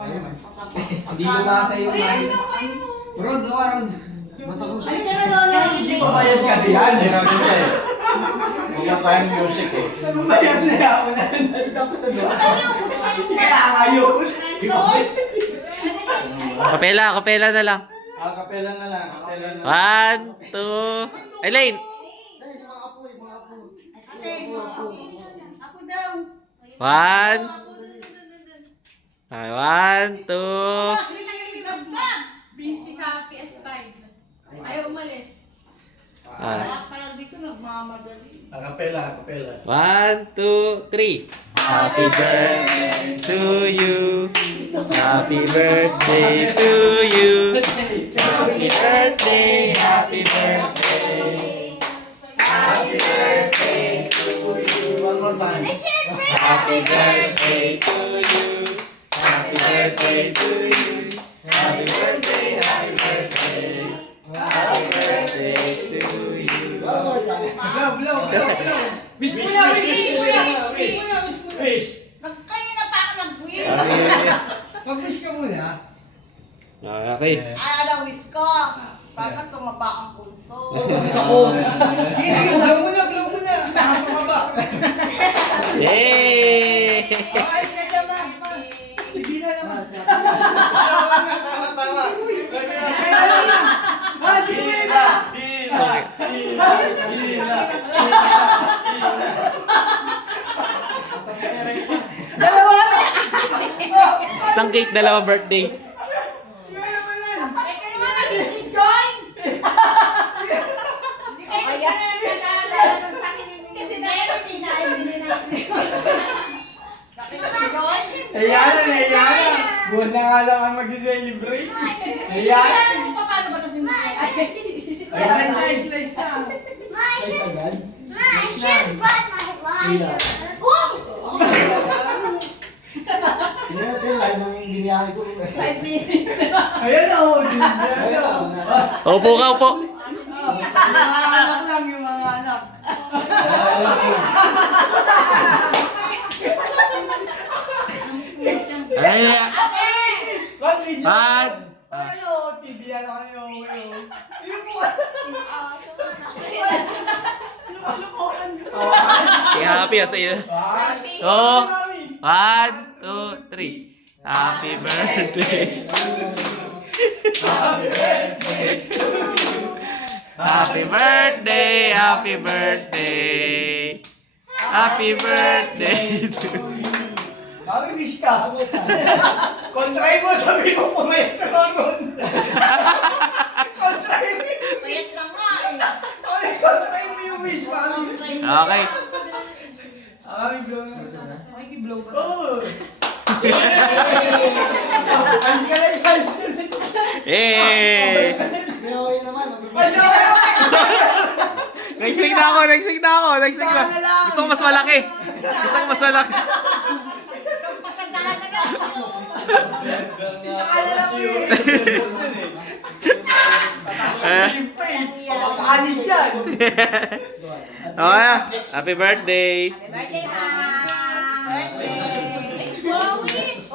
Hindi lumasa yung mic. Rod, Rod. Ay, ka na, Lola. Hindi pa bayad kasi yan. Huwag na tayong music eh. Bayad na yan. Ano yung gusto yung Kaya ngayon. Kapela na lang. Kapela na lang. Kapela na lang. 1, 2, Elaine. Ate, ako daw. 1, 1, 2. Sige na yung gas ka. Busy sa PS5. Ayaw umalis. Kaya pala dito nagmamadali. Kapela. 1, 2, 3. Happy birthday to you. Happy birthday to you. Happy birthday, happy birthday. Happy birthday to you. One more time. Happy birthday to you. Happy birthday to you. Happy birthday, happy birthday. Happy birthday to you. Blow. Wish mo na, wish. Kayo na pa ako nag-wish. Mag-wish ka muna. Okay. Ano, wish ko. Sana tumaba ang pulso. Sige, blow mo na. Nakasok ka ba? Yay! Ay, sige naman. Sige na naman. Tama. Sige na. Dalawa na. Isang cake, dalawa birthday. Ay, ka naman nag-join. Hindi kayo nanalo sa akin. Kasi dahil hindi na ibili namin. Bakit nag-join? Ayan. Buwan na nga lang ang mag-celebrate. Ayan. Ayan, paano ba ito sinulit? Ay, slice na. I should brought my lion. Five minutes. Ayan o. Opo ka, opo. Yung mga anak lang, yung mga anak. Ay, What did you Bad. Ano? TV yan ako yung Yung po. si Happy sa iyo. Oh. 1, 2, 3. Happy birthday. Happy birthday, happy birthday. Happy birthday to you. Mami, wish ka. Kontray mo, sabi mo pumayag sa maron. Kontray mo. Payat lang nga eh. Kontray mo yung wish, mami. Okay. Mami, blow na. Ay, di-blow pa. Oo. Alis ka na. Hey! Nagsing na ako. Gusto ko mas malaki. Isang pasadahan na lang. Isa ka na lang eh. Papakanis yan. Okay. Happy birthday. Happy birthday, Ma! Birthday! Wow, wish!